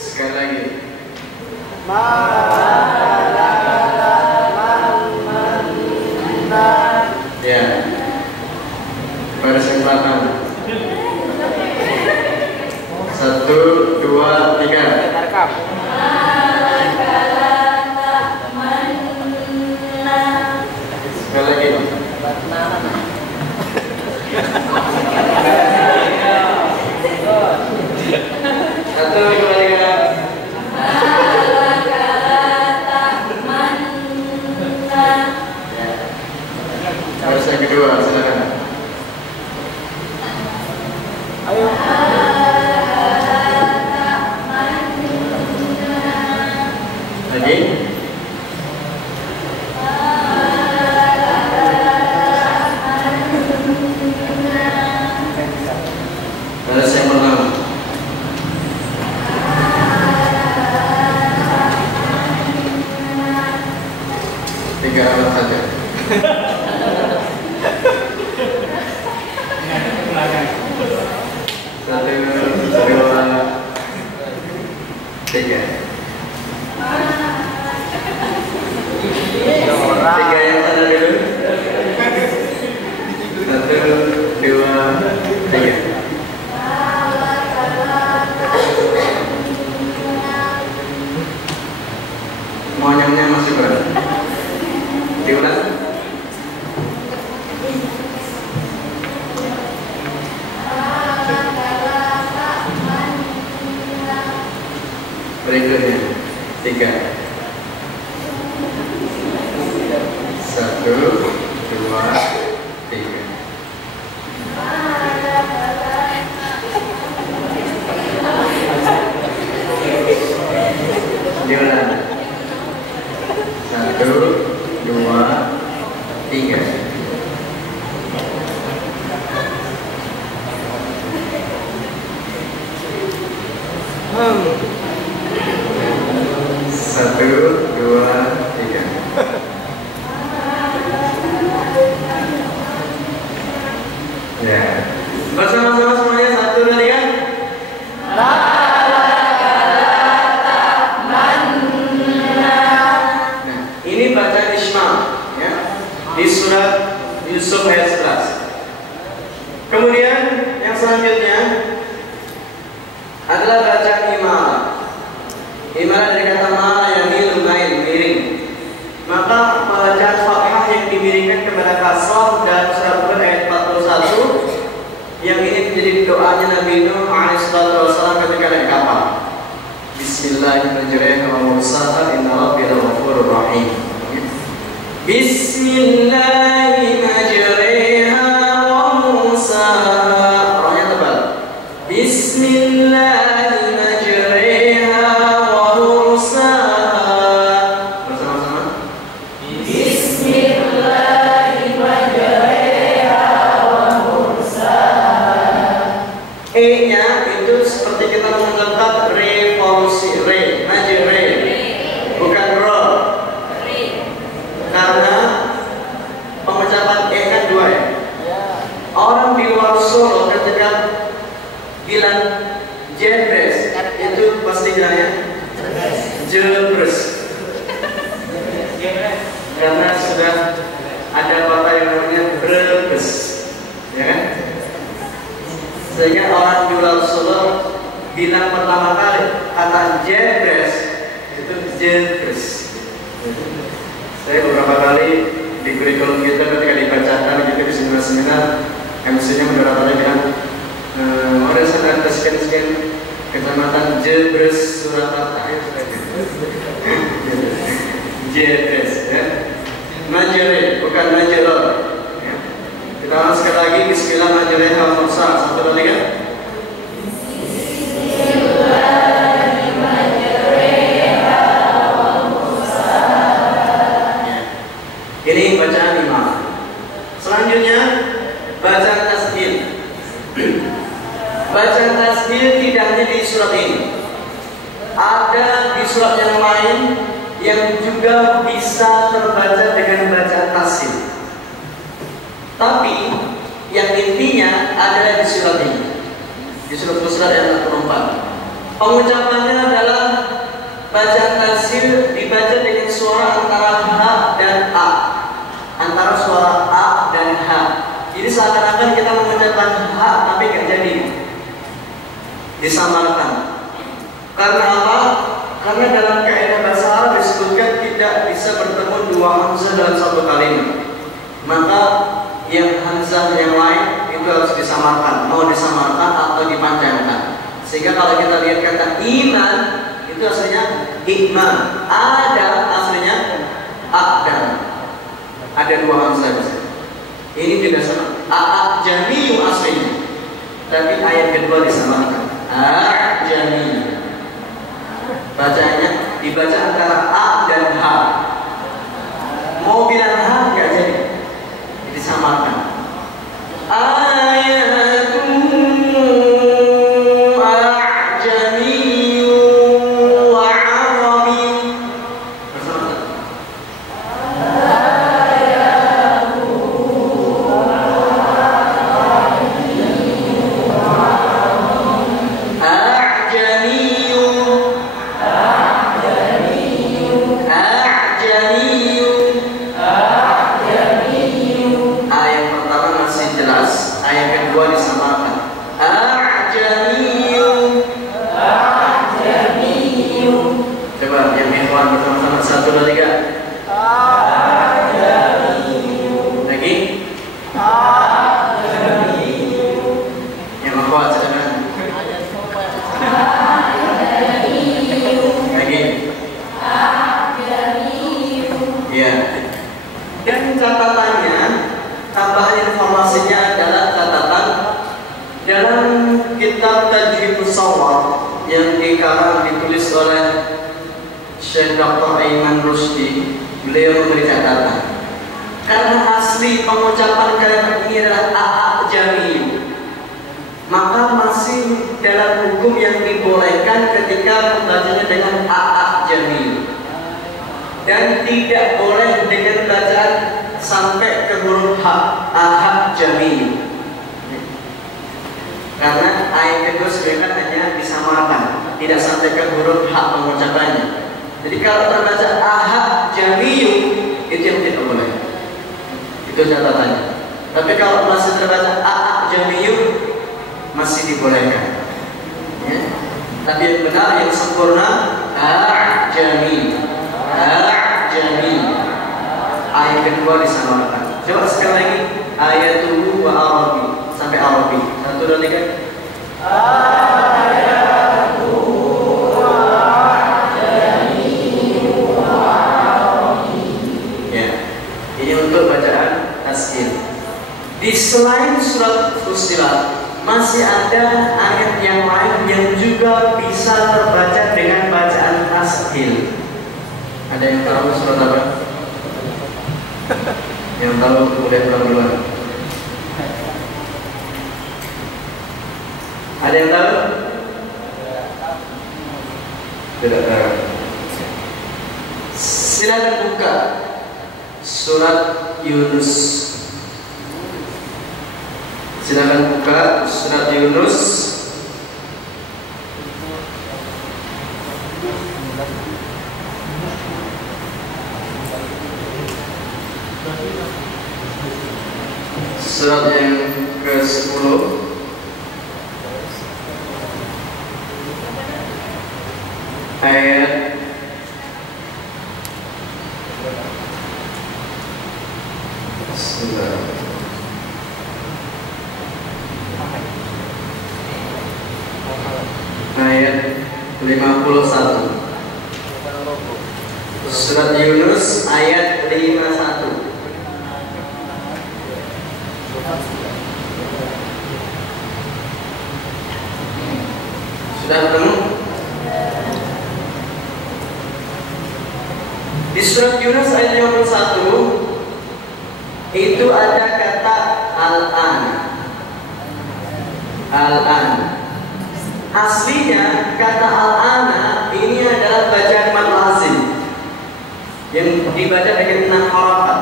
Sekali lagi. Ya. Pada kesempatan. 1, 2, 3. Sekali lagi. Satu, dua, tiga. Baris yang kedua, silakan. Ayo. Lagi. Baris yang pertama. Tiga alat saja. Satu, dua, tiga. Tiga yang sana dulu. Satu, dua, tiga. Monyongnya masih berat. Diulang. Berikutnya 3. 1, 2, 3. Diulang. 1, 2, 3. Satu, dua, tiga. Ya. Bersama-sama semuanya. 1, 2, 3. Nah, ini bacaan Ismail, ya, di surat Yusuf ayat 11. Kemudian yang selanjutnya adalah bacaan Imam. Imam dari kata mala yang miring, maka bacaan Fathah yang dimiringkan kepada kasrah dalam surat Hud ayat 41, yang ini menjadi doanya Nabi Nuh alaihissalam ketika naik kapal. Bismillahirrahmanirrahim. Wa mursalat inna rabbi laghafurur rahim. Bismillahirrahmanirrahim. Wa mursalat. Rohnya tebal. Bismillah. Jebres, karena sudah ada kota yang namanya Brebes, ya kan? Sehingga orang di luar Solo bilang pertama kali kata Jebres itu Jebres. Saya beberapa kali di kurikulum kita ketika dibacakan gitu di seminar-seminar, MC-nya moderatornya bilang, ada sana sekian kecamatan Jebres Surakarta. Jebres, ya. Najere, bukan Najero. Ya. Kita ulang sekali lagi. Bismillahirrahmanirrahim. Al-Mursal. 1, 2, 3. Ini bacaan imam. Selanjutnya bacaan tasbih. Bacaan tasbih tidak hanya di surat ini, ada di surat yang lain yang juga bisa terbaca dengan bacaan tasbih. Tapi yang intinya adalah di surat ini, di surat Fussilat ayat 64. Pengucapannya adalah bacaan tashil dibaca dengan suara antara H dan A, antara suara A dan H. Jadi seakan-akan kita mengucapkan H tapi nggak jadi, disamarkan. Karena apa? Karena dalam kaidah bahasa Arab disebutkan tidak bisa bertemu dua hamzah dalam satu kalimat. Maka yang hamzah yang lain itu harus disamarkan, mau disamarkan atau dipanjangkan. Sehingga kalau kita lihat kata iman itu aslinya iman, ada aslinya aqdam. Ada dua hamzah. Ini tidak sama. A'jami aslinya. Tapi ayat kedua disamarkan. A'jami. Bacanya dibaca antara A dan H. Mau bilang H nggak jadi, disamarkan. Dan tidak boleh dengan bacaan sampai ke huruf H, jami. Karena ayat kedua sebenarnya hanya disamarkan, tidak sampai ke huruf H pengucapannya. Jadi kalau terbaca jami itu yang tidak boleh. Itu catatannya. Tapi kalau masih terbaca jami masih dibolehkan. Ya. Tapi yang benar, yang sempurna jami. Jami. Ayat kedua disamarkan. Coba sekali lagi. Ayatuhu wa arabi. Sampai arabi. 1, 2, 3. Ayatuhu wa jami wa arabi. Ya. Ini untuk bacaan tashil. Di selain surat Fussilat masih ada ayat yang lain yang juga bisa terbaca dengan bacaan tashil. Ada yang tahu surat apa? Yang tahu boleh pulang duluan. Ada yang tahu? Tidak tahu. Silakan buka surat Yunus. Silakan buka surat Yunus. Surat yang ke-10 ayat ayat 51. Surat Yunus ayat 51. Sudah ketemu? Di surat Yunus ayat 51 itu ada kata al-an. Al-an. Aslinya kata al-ana ini adalah bacaan mad lazim yang dibaca dengan 6 harakat.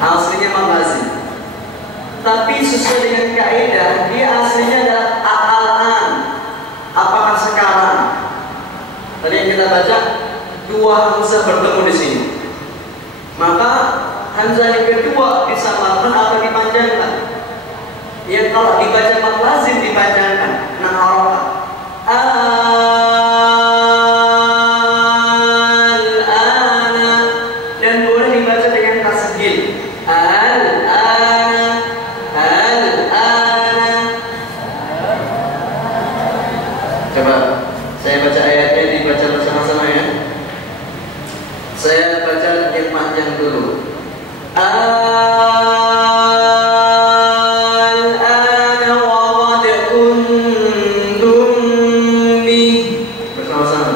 aslinya mad lazim. Tapi sesuai dengan kaidah, dia aslinya adalah al-an. Apakah sekarang? Tadi yang kita baca dua hamzah bertemu di sini. Maka hamzah yang kedua disamarkan atau dipanjangkan. Yang kalau dibaca mad lazim dipanjangkan 6 harokat. Al-ana, dan boleh dibaca dengan tasghil. Al-ana, al-ana. Coba saya baca ayatnya, dibaca bersama-sama ya. Saya baca yang panjang dulu. Al-ana wa qad kuntum bi, bersama-sama.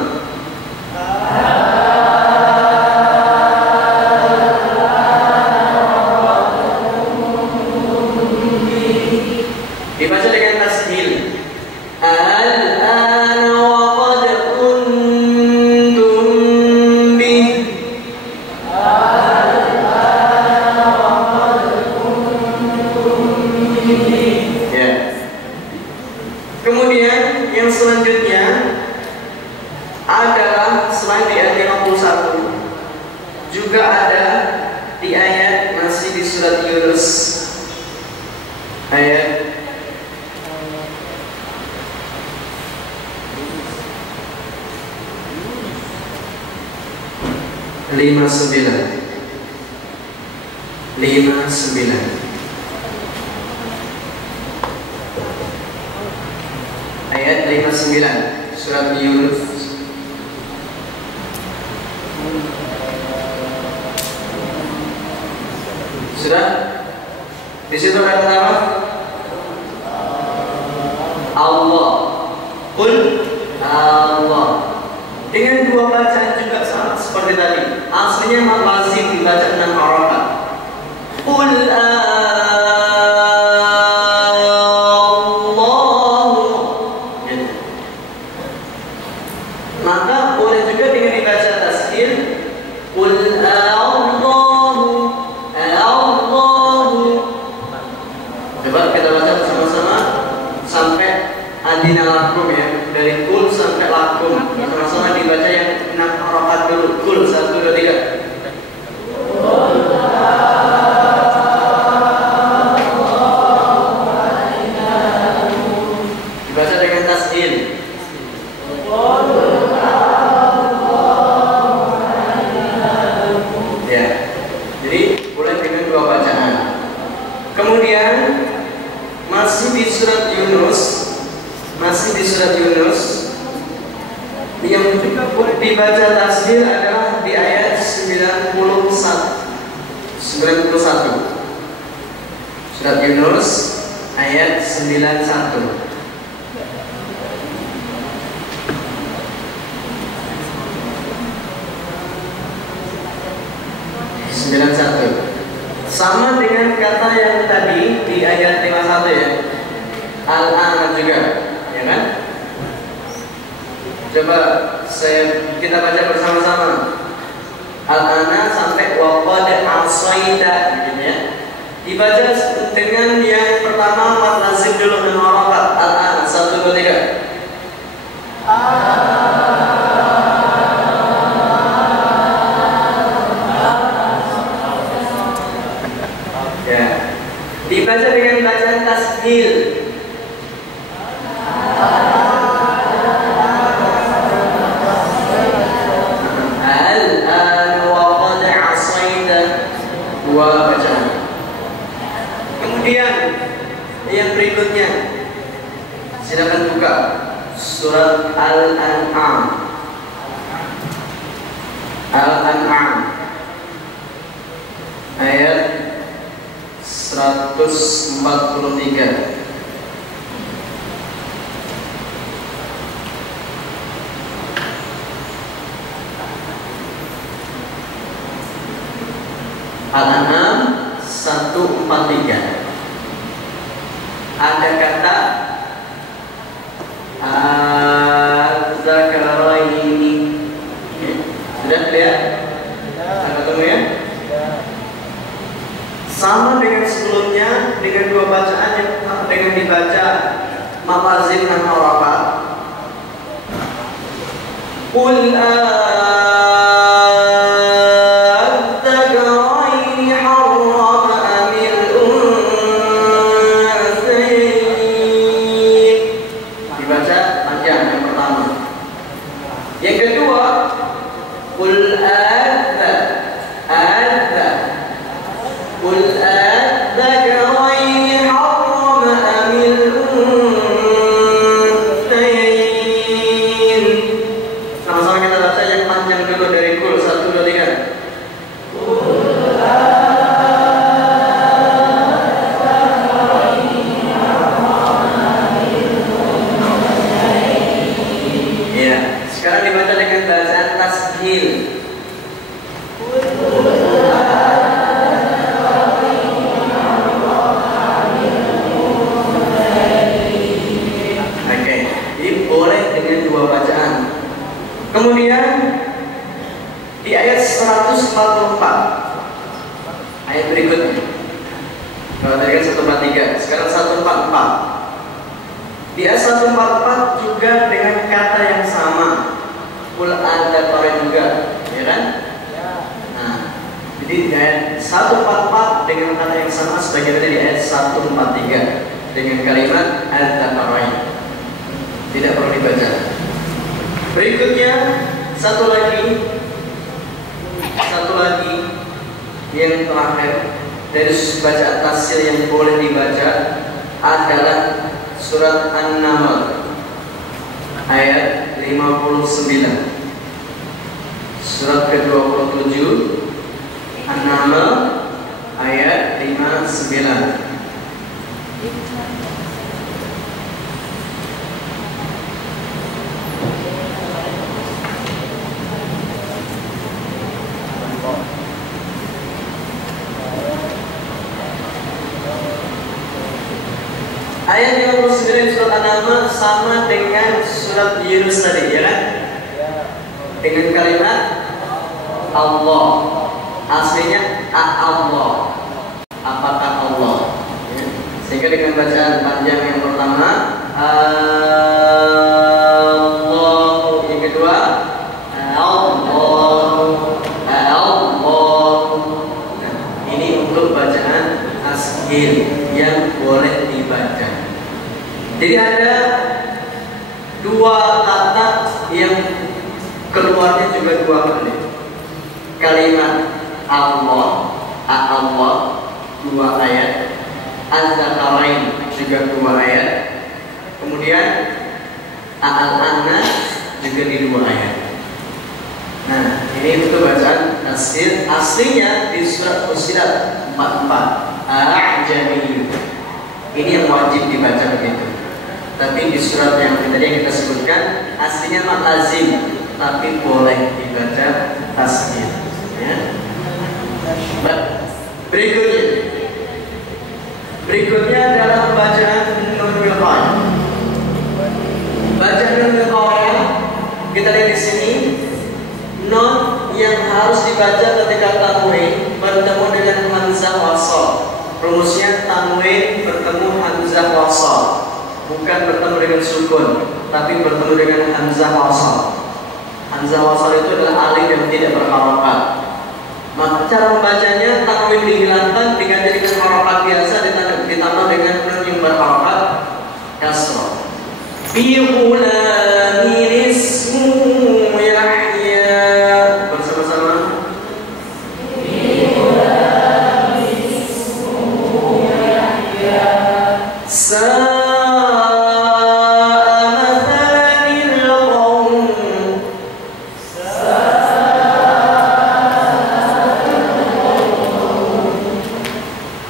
Dibaca dengan tasghil. Al-ana wa qad kuntum bi. Ya. Kemudian yang selanjutnya adalah selain di ayat 51 juga ada di ayat masih di surat Yunus ayat 59. Ayat 59 surat Yunus. Sudah? Di situ ada kata apa? Allah. Qul Allah. Dengan dua bacaan juga sama seperti tadi. Aslinya mad lazim dibaca 6 harokat. Qul maka boleh juga dengan dibaca tasghil. Qul Allahu, Allahu. Coba kita baca bersama-sama sampai adina lakum ya. Dari qul sampai lakum. Bersama-sama dibaca yang 6 harokat dulu. Qul 1 2 3. Dibaca dengan tasghil. Ya, jadi boleh dengan dua bacaan. Kemudian masih di surat Yunus, yang juga boleh dibaca tasghil adalah di ayat 91. Surat Yunus ayat 91. Sama dengan kata yang tadi di ayat 51 ya. Al-ana juga, ya kan? Coba kita baca bersama-sama. Al-ana sampai wa qad asaita gitu ya. Dibaca dengan yang pertama mad lazim dulu dengan harokat. Al-ana 1 2 3. Dibaca dengan bacaan tasghil. Al-an wa qad asaita, dua bacaan. Kemudian yang berikutnya, silakan buka surat Al-An'am. Al-An'am ayat 143. Al-An'am 143. Ada kata Az-Zakaraini. Sudah lihat? Sudah ketemu ya? sama dengan sebelumnya, dengan dua bacaan yang dengan dibaca mafazim dan harakat. Qul adzakaraini harrama amil unthayain. Dibaca panjang yang pertama. Yang kedua, qul qul adzakaraini harrama amil unthayain. Sama-sama kita baca yang panjang dulu dari qul 1 2 3. Ya, sekarang dibaca dengan bacaan tasjil. Kemudian di ayat 144 ayat berikutnya, kalau tadi kan 143, sekarang 144. Di ayat 144 juga dengan kata yang sama, qul adzakaraini juga, ya kan? Nah, jadi di ayat 144 dengan kata yang sama sebagaimana di ayat 143 dengan kalimat adzakaraini, tidak perlu dibaca. Berikutnya satu lagi yang terakhir dari bacaan tafsir yang boleh dibaca adalah surat An-Naml ayat 59. Surat ke-27 An-Naml ayat 59. Ayat 59 surat An-Naml sama dengan surat Yunus tadi, ya kan? Dengan kalimat Allah. Aslinya Allah. Apakah Allah? Ya. Sehingga dengan bacaan panjang yang pertama Allah, yang kedua Allah. Nah, ini untuk bacaan tasghir yang boleh dibaca. Jadi ada dua kata yang keluarnya juga dua kali. Kalimat Allah, dua ayat. Az-Zakarain juga dua ayat. Kemudian Al-An'am juga di dua ayat. Nah, ini untuk bacaan tafsir aslinya di surat Fussilat 44. A'jami. Ini yang wajib dibaca begitu. Tapi di surat yang tadi yang kita sebutkan aslinya lazim, tapi boleh dibaca tasghir. Ya. Berikutnya adalah bacaan Nunul Qiyam. Bacaan Nunul Qiyam kita lihat di sini, non yang harus dibaca ketika tanwin bertemu dengan hamzah wasal. Rumusnya tanwin bertemu hamzah wasal, bukan bertemu dengan sukun, tapi bertemu dengan hamzah wasal. Hamzah wasal itu adalah alif yang tidak berharokat. Maka cara membacanya tanwin dihilangkan diganti dengan harokat biasa ditambah dengan nun yang berharokat kasrah. Fi ghulamin ismuhu Yahya. Bersama-sama.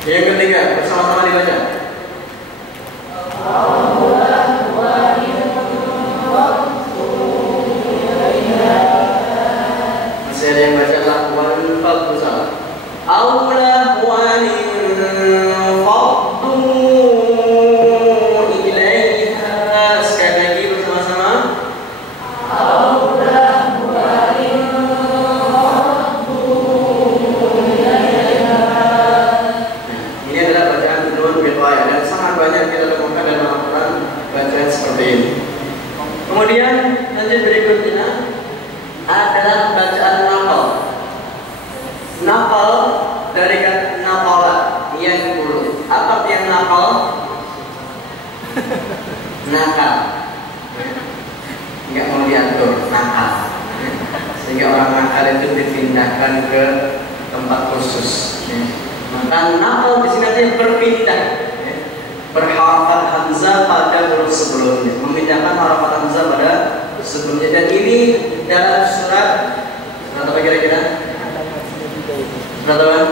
Yang ketiga, bersama-sama dibaca. Masih ada yang baca lakuan faddu salah. Aulah wanin faddu ilaiha. Sekali lagi bersama-sama. Aulah wanin faddu ilaiha. orang nakal itu dipindahkan ke tempat khusus. Maka nakal di sini artinya berpindah, berharakat hamzah pada huruf sebelumnya, memindahkan harakat hamzah pada sebelumnya. Dan ini dalam surat apa kira-kira? Surat apa?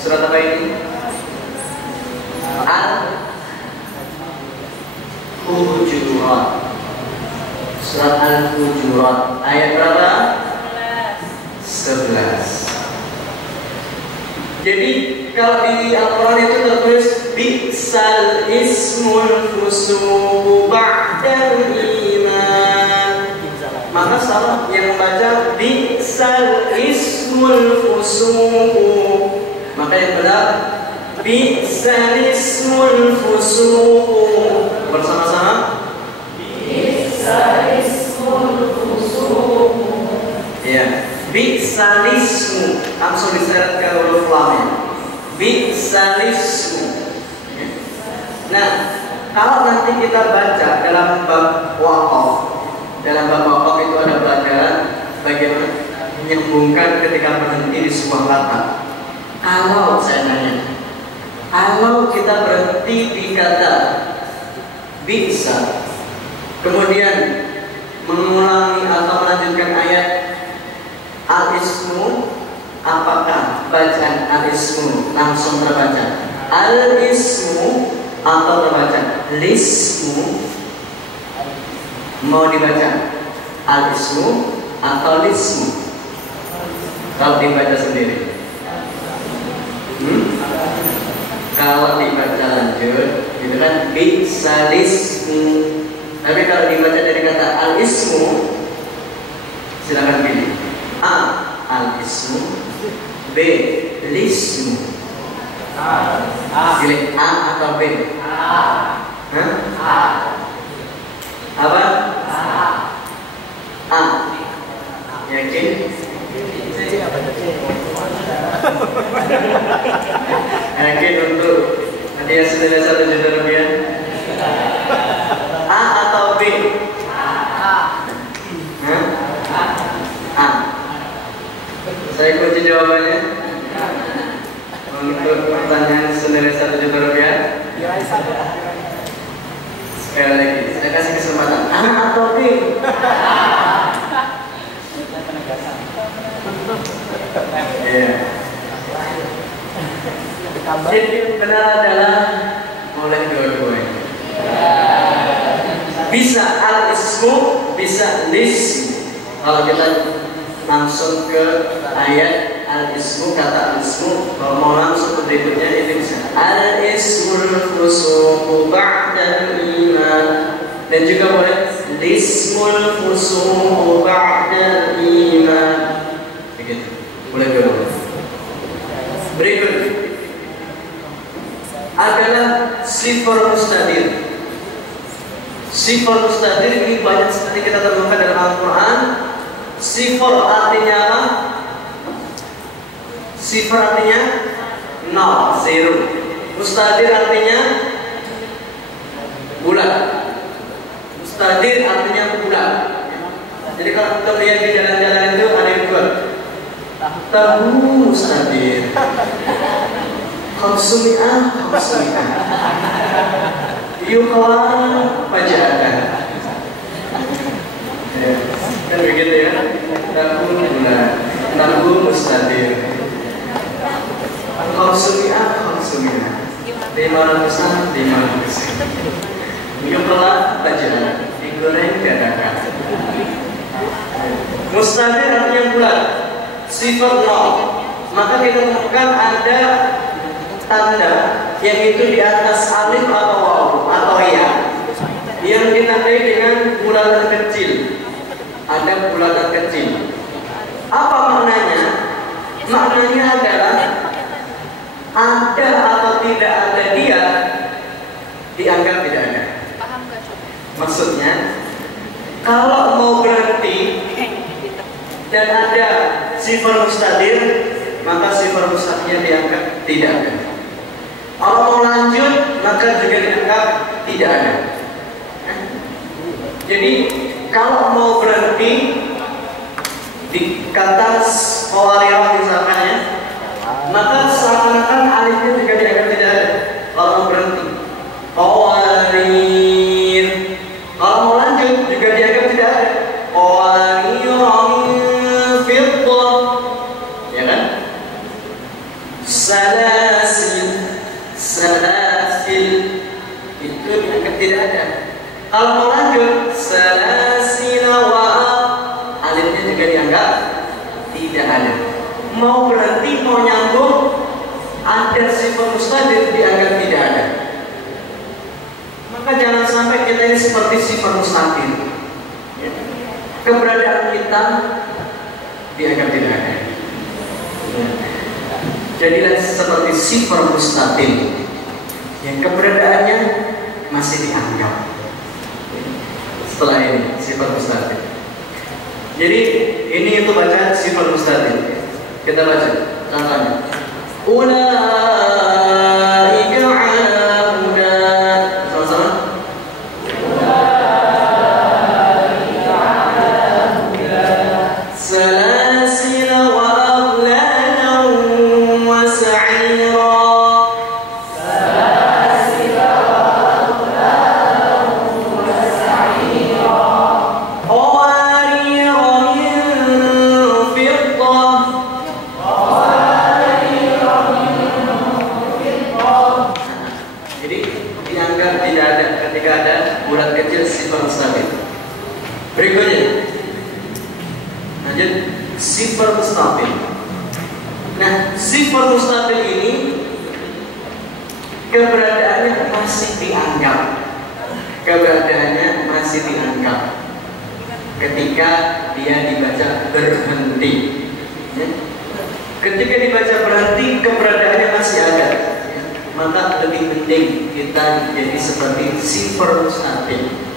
Surat apa ini? Al-Hujurat. Surat Al-Hujurat ayat berapa? 11. Jadi kalau di Al-Quran itu tertulis bi'sal ismul fusuq ba'dal iman, maka salah yang membaca bi'sal ismul fusuq, maka yang benar bi'sal ismul fusuq. Bersama-sama bi'sal ismul fusuq. Ya, bi'salismu langsung diseret ke huruf lam. Bi'salismu. Nah, kalau nanti kita baca dalam bab waqaf, dalam bab waqaf itu ada pelajaran bagaimana menyambungkan ketika berhenti di sebuah kata. Kalau saya nanya, kalau kita berhenti di kata bisa, kemudian mengulangi atau melanjutkan ayat al-ismu, apakah bacaan al-ismu langsung terbaca al-ismu atau terbaca lismu? Mau dibaca al-ismu atau lismu kalau dibaca sendiri? Kalau dibaca lanjut itu kan bisa lismu, tapi kalau dibaca dari kata al-ismu silakan pilih A. Al-ismu, B. Lismu. Pilih A atau B? Apa? A. Yakin? Yakin untuk hadiah senilai 1 juta rupiah? A atau B? A. Saya kunci jawabannya untuk pertanyaan senilai 1 juta rupiah. Sekali lagi, saya kasih kesempatan. A atau B? Iya. Jadi benar adalah oleh dua-duanya. Bisa al-ismu, bisa lismu. Kalau kita langsung ke ayat al-ismu, kata al-ismu, kalau mau langsung ke berikutnya ini bisa al-ismul fusuq ba'dal iman, dan juga boleh lismul fusuq ba'dal iman. Begitu. Boleh dulu. Berikut adalah sifar mustadir. Sifar mustadir ini banyak sekali kita temukan dalam Al-Quran. Sifar artinya apa? Sifar artinya nol, zero. Mustadir artinya bulat. Mustadir artinya bulat. Jadi kalau kita lihat di jalan-jalan itu ada yang dua. Tahu mustadir, konsumiah, yukawan pajakan. Kan begitu ya. Tahu bulat, tahu mustadir, konsumiah, 500-an, 500. Yukawan pajakan, digoreng dadakan. Mustadir artinya bulat, sifat nol. Maka kita temukan ada tanda yang itu di atas alif atau waw atau ya, yang ditandai dengan bulatan kecil. Ada bulatan kecil. Apa maknanya? Maknanya adalah ada atau tidak ada dia dianggap tidak ada. Maksudnya kalau mau berhenti dan ada sifar mustadir, maka sifar mustadirnya dianggap tidak ada. Kalau mau lanjut, maka juga dianggap tidak ada. Jadi kalau mau berhenti di kata qawariyah misalkan ya, maka seakan-akan alifnya juga dianggap tidak ada. Kalau mau berhenti qawarir, kalau mau lanjut juga dianggap tidak ada. Qawarir min fiddah, ya kan? Salasil, salasil itu dianggap tidak ada. Kalau mau lanjut salasil wa, alifnya juga dianggap tidak ada. Mau berhenti, mau nyambung, ada sifat mustatir dianggap tidak ada. Maka jangan sampai kita ini seperti sifat mustatir. Ya. Keberadaan kita dianggap tidak ada. Ya. Jadilah seperti sifat mustatir yang keberadaannya masih dianggap. Setelah ini sifat mustatir. Jadi ini itu bacaan sifat mustatir. Kita baca contohnya. Ulaika ala huda. Sama-sama. Ulaika ala huda. Salasil wa aghlalan wa sa'ira. Salasil wa aghlalan wa sa'ira. Bulat kecil sifat mustaqil. Berikutnya, lanjut sifat mustaqil. Nah, sifat mustaqil ini keberadaannya masih dianggap. Keberadaannya masih dianggap ketika dia dibaca berhenti. Ketika dibaca berhenti, keberadaannya masih ada. Maka lebih penting kita jadi seperti sifat mustaqil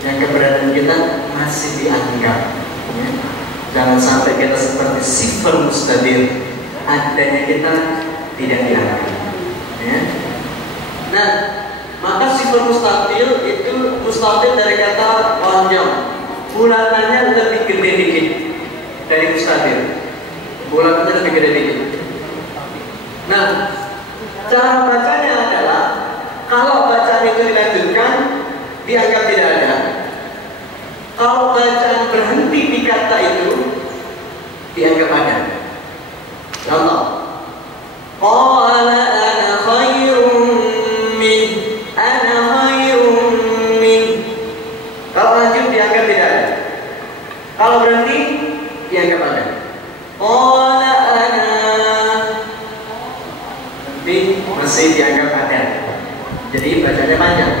yang keberadaan kita masih dianggap, ya. Jangan sampai kita seperti sifat mustatir, adanya kita tidak dianggap, ya. Nah, maka sifat mustaqil itu mustaqil dari kata wanjam, bulatannya lebih gede dikit dari mustatir, bulatannya lebih gede dikit. Nah, cara bacanya adalah kalau bacaan itu dilanjutkan dianggap tidak ada. Kalau bacaan berhenti di kata itu dianggap ada. Contoh, qala ana khairum min, ana khairum min. Kalau lanjut dianggap tidak ada. Kalau berhenti dianggap ada. Qala ana, masih dianggap ada. Jadi bacanya panjang.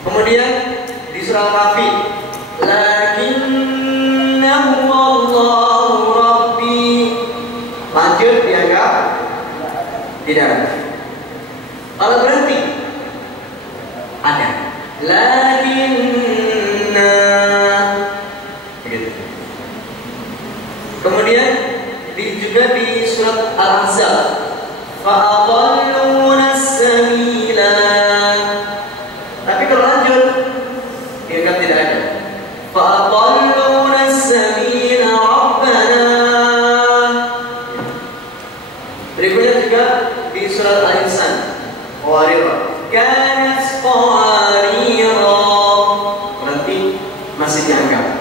Kemudian di surah Al-Kahfi, lakinnahu Allahu Rabbi, lanjut dianggap tidak ada. Kalau berhenti ada. Lakinna, begitu. Kemudian juga di surat Al-Ahzab, fa'adalluna as-sabila. Tapi kalau lanjut dianggap tidak ada. Fa'adalluna as-sabila rabbana. Berikutnya juga di surat Al-Insan, qawarira, kanat qawarira, berarti masih dianggap.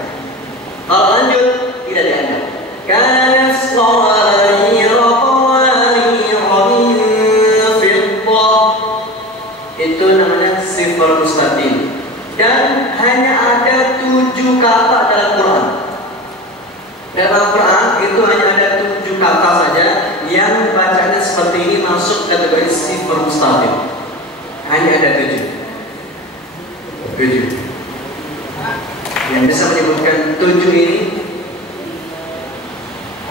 Kalau lanjut tidak dianggap. Kanat qawarira, itu namanya sifat mustaqil. Dan hanya ada 7 kata dalam Quran. Dalam Quran itu hanya ada 7 kata saja yang bacanya seperti ini masuk kategori sifat mustaqil. Hanya ada 7. Yang bisa menyebutkan 7 ini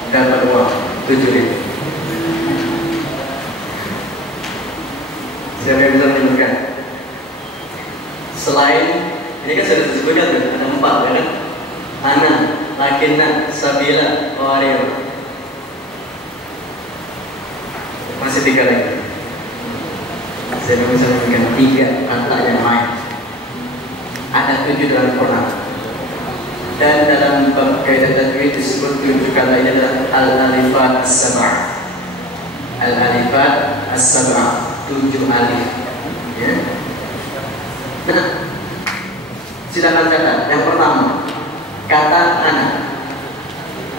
dapat uang 7.000. Siapa yang bisa menyebutkan? Selain ini kan sudah disebutkan kan? Ada 4 ya kan? Ana, lakinna, sabila, qawarira. Masih 3 lagi. Siapa yang bisa menyebutkan 3 kata yang lain? Ada 7 dalam Quran. Dan dalam bab kaidah tajwid disebut 7 kata ini adalah al-alifat as-sab'ah. Al-alifat as-sab'ah, 7 alif. Ya. Nah, silakan catat. Yang pertama, kata anak.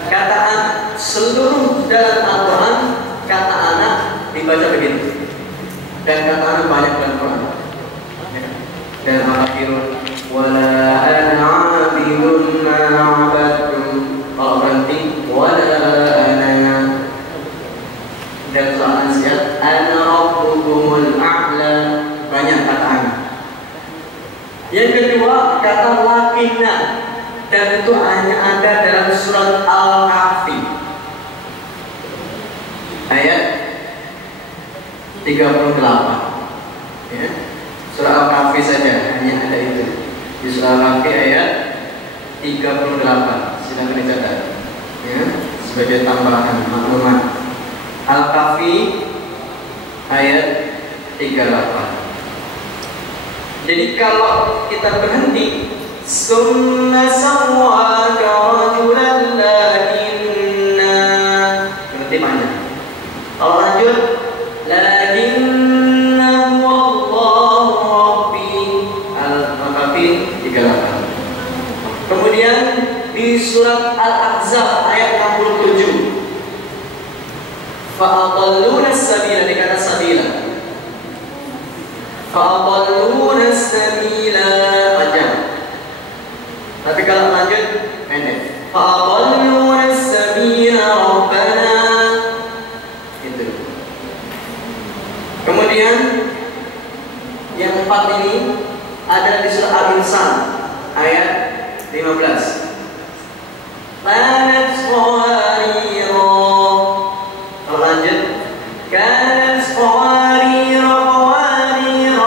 Kata anak seluruh dalam Al-Quran, kata anak dibaca begitu. Dan kata anak banyak dalam Quran. Dan al-akhirun wala ana 'abidun ma 'abadtum. Kalau berhenti wala ana. Dan soal nasihat ana rabbukumul a'la. Banyak kata anak. Yang kedua kata lakinna. Dan itu hanya ada dalam surat Al-Kahfi ayat 38. Ya. Surah Al-Kahfi saja hanya ada itu. Di surah Al-Kahfi ayat 38. Silakan dicatat. Ya, sebagai tambahan maklumat. Al-Kahfi ayat 38. Jadi kalau kita berhenti summa sawwaka rajulan lakinna, berarti mana? Kalau lanjut lakinna wallahu rabbi, Al-Kahfi 38. Kemudian di surat Al-Ahzab ayat 67 fa'adalluna as-sabila, dikata sabila. Fa'adalluna as-sabila panjang. Tapi kalau lanjut pendek. Fa'adalluna as-sabila rabbana. Itu. Kemudian yang 4 ini ada di surah Al-Insan ayat 15. Kanat qawarira. Kalau lanjut kanat qawarira min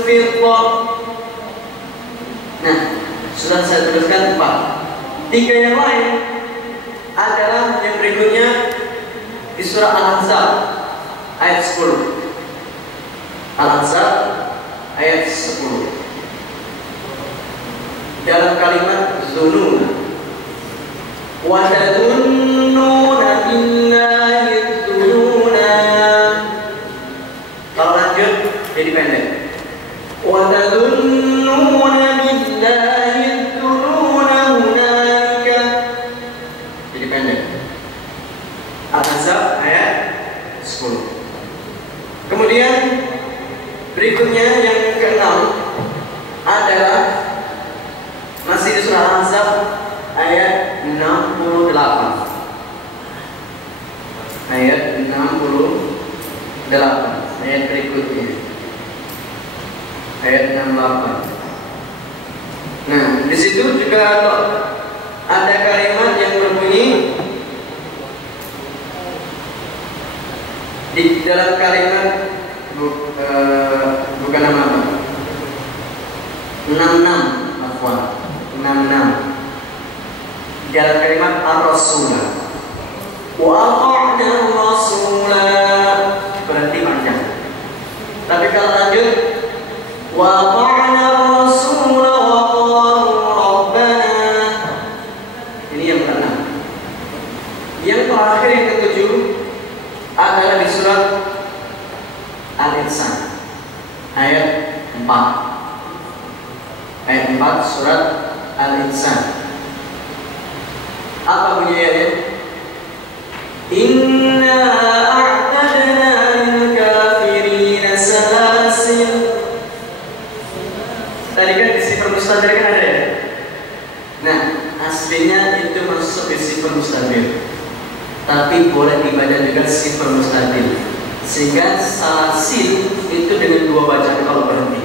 fiddah. Nah, sudah saya tuliskan 4. 3 yang lain adalah yang berikutnya di surah Al-Ahzab ayat 10. Al-Ahzab ayat 10. Dalam kalimat zununa wa tadunnuna billahi dzununa. Kalau lanjut jadi pendek. Wa tadunnuna billahi dzununa hunalika. Jadi pendek. Al-Ahzab ayat 10. Kemudian berikutnya yang ke-6 adalah masih di surah Al-Ahzab ayat 68. Ayat 68. Ayat berikutnya. Ayat 68. Nah, di situ juga ada kalimat yang berbunyi di dalam kalimat bukan nama apa? 66 afwan. 66 dalam kalimat ar-rasulah wa aqa'na ar-rasulah, berarti panjang. Tapi kalau lanjut wa aqa'na ar-rasulah wa qalu rabbana, ini yang ke-6. Yang terakhir yang ke-7 adalah di surat Al-Insan ayat 4. Ayat 4 surat Al-Insan. Apa bunyi ayatnya? Inna a'tadna lil kafirina salasil. Tadi kan di sifat mustadir kan ada ya? Nah, aslinya itu masuk di sifat mustadir, tapi boleh dibaca juga sifat mustadir, sehingga salasil itu dengan 2 bacaan kalau berhenti.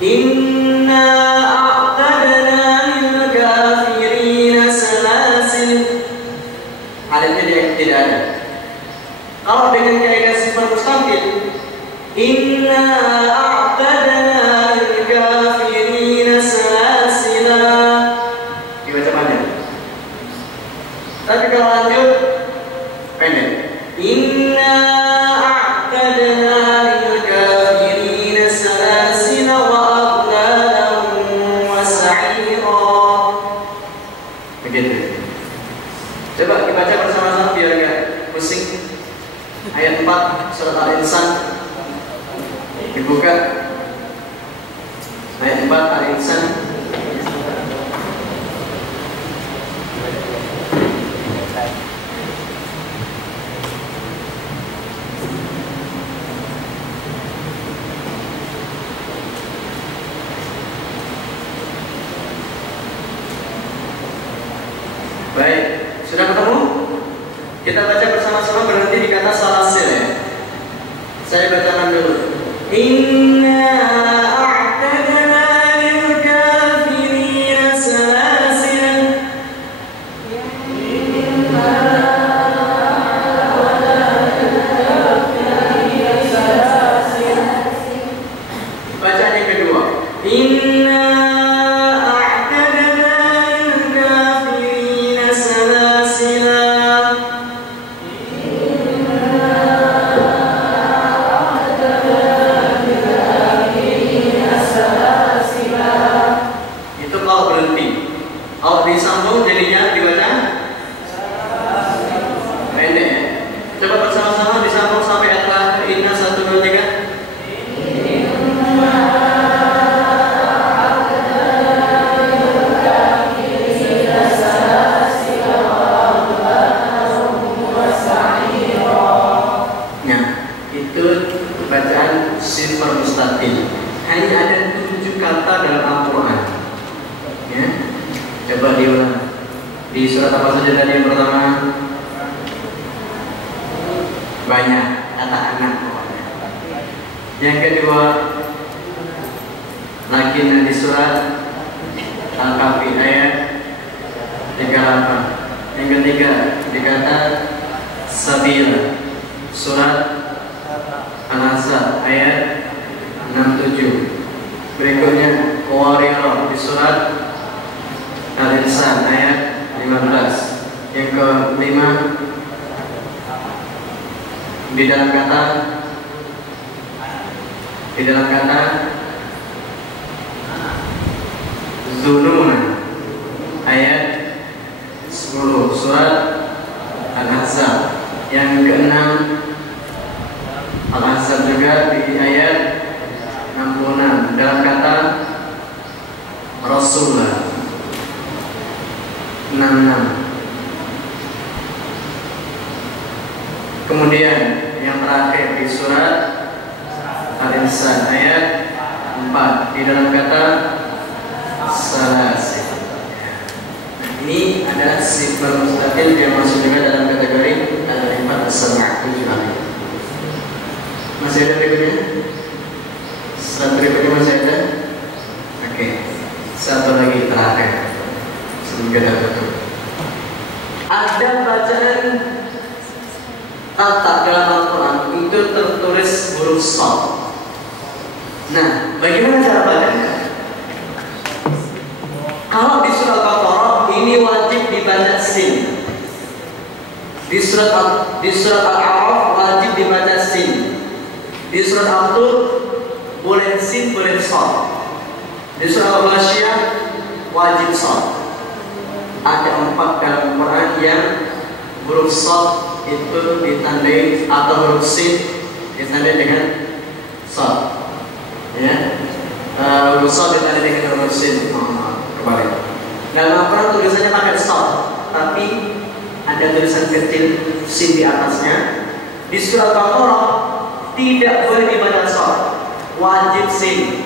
Inna a'tadna lil kafirina salasil. Adanya tidak ada. Kalau dengan kaidah sifat mustatir, inna a'tadna lil kafirina salasila, dibaca panjang. Tapi kalau lanjut pendek. Inna a'tadna lil kafirina salasila wa aghlalan wa sa'ira. Coba dibaca bersama-sama biar nggak pusing. Ayat 4 surat Al-Insan dibuka. Ayat 4 Al-Insan. Baik, sudah ketemu? Kita baca bersama-sama, berhenti di kata salasil ya. Saya bacakan dulu. Inna a'tadna lil kafirina salasil. Inna a'tadna lil kafirina salasil. Bacaan yang kedua. Inna disambung jadinya dibaca pendek ya. Coba bersama-sama disambung sampai akhir. Inna 1, 2, 3. Nah, itu bacaan sifar mustaqil. Hanya ada 7 kata dalam Al-Quran ya. Coba diulang. Di surat apa saja tadi yang pertama? Banyak kata anak. Yang kedua, lakin di surat Al-Kahfi ayat 38. Yang ketiga dikata sabila, surat Al-Ahzab ayat 67. Berikutnya wariyah di surat Al-Insan ayat 15. Yang kelima di dalam kata Zununa ayat 10 surat Al-Ahzab. Yang keenam Al-Ahzab juga di ayat 66 dalam kata Rasulullah 66. Kemudian yang terakhir di surat Al-Insan ayat 4 di dalam kata salasil. Ini adalah sifat mustaqil yang masuk juga dalam kategori al-ifat as-sab'ah 7 kali. Masih ada berikutnya? Surat berikutnya masih ada? Oke. Satu lagi terakhir. Ada bacaan kata dalam Al-Quran itu tertulis huruf shad. Nah, bagaimana cara bacanya? Kalau di surat Al-Baqarah ini wajib dibaca sin. Di surat Al-A'raf wajib dibaca sin. Di surat Al-Tur boleh sin boleh shad. Di surat Al-Ghasyiyah wajib shad. Ada 4 dalam Quran yang huruf shad itu ditandai atau huruf sin ditandai dengan shad. Ya, huruf shad ditandai dengan huruf sin. Kembali. Dalam Al-Quran tulisannya pakai shad, tapi ada tulisan kecil sin di atasnya. Di surat Al-Baqarah tidak boleh dibaca shad, wajib sin.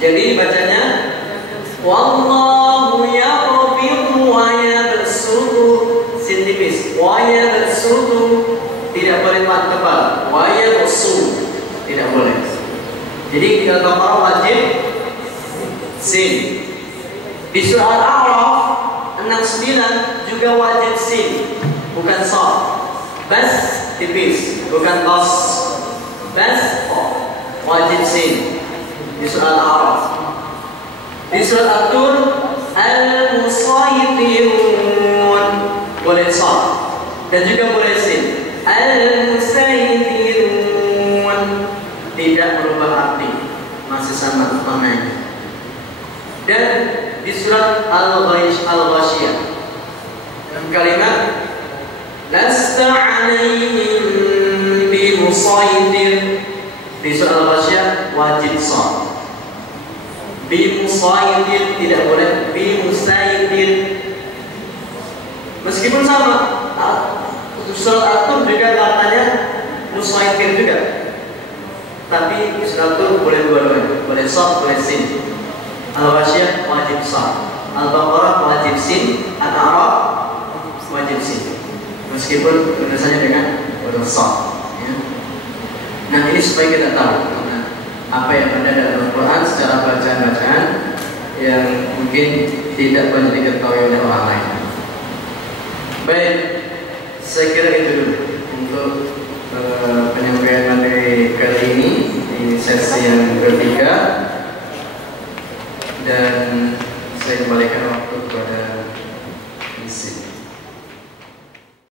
Jadi bacanya wallahu yaqbidu wa yabsutu, sin tipis, wa yabsutu, tidak boleh mat tebal, wa yabsu, tidak boleh. Jadi di Al-Baqarah wajib sin. Di surah Al-A'raf 69 juga wajib sin, bukan shad. Bas tipis, bukan bas. Bas wajib sin. Di surah Al-A'raf. Di surat At-Tur Al-Musaytirun boleh shad dan juga boleh sin. Al-Musaytirun tidak berubah arti, masih sama maknanya. Dan di surat Al-Ghasyiyah dalam kalimat Lasta 'alaihim bimusaitir. Di surah Al-Ghasyiyah wajib shad. Bimusaitir tidak boleh bimusaitir. Meskipun sama, surat At-Tur juga katanya musaitir juga. Tapi surat At-Tur boleh dua-duanya, boleh shad, boleh sin. Al-Ghasyiyah wajib shad. Al-Baqarah wajib sin, Al-A'raf wajib sin. Meskipun tulisannya dengan huruf shad. Ya. Nah ini supaya kita tahu apa yang ada dalam Al-Quran secara bacaan-bacaan yang mungkin tidak banyak diketahui oleh orang lain. Baik, saya kira itu dulu untuk penyampaian materi kali ini di sesi yang ketiga, dan saya kembalikan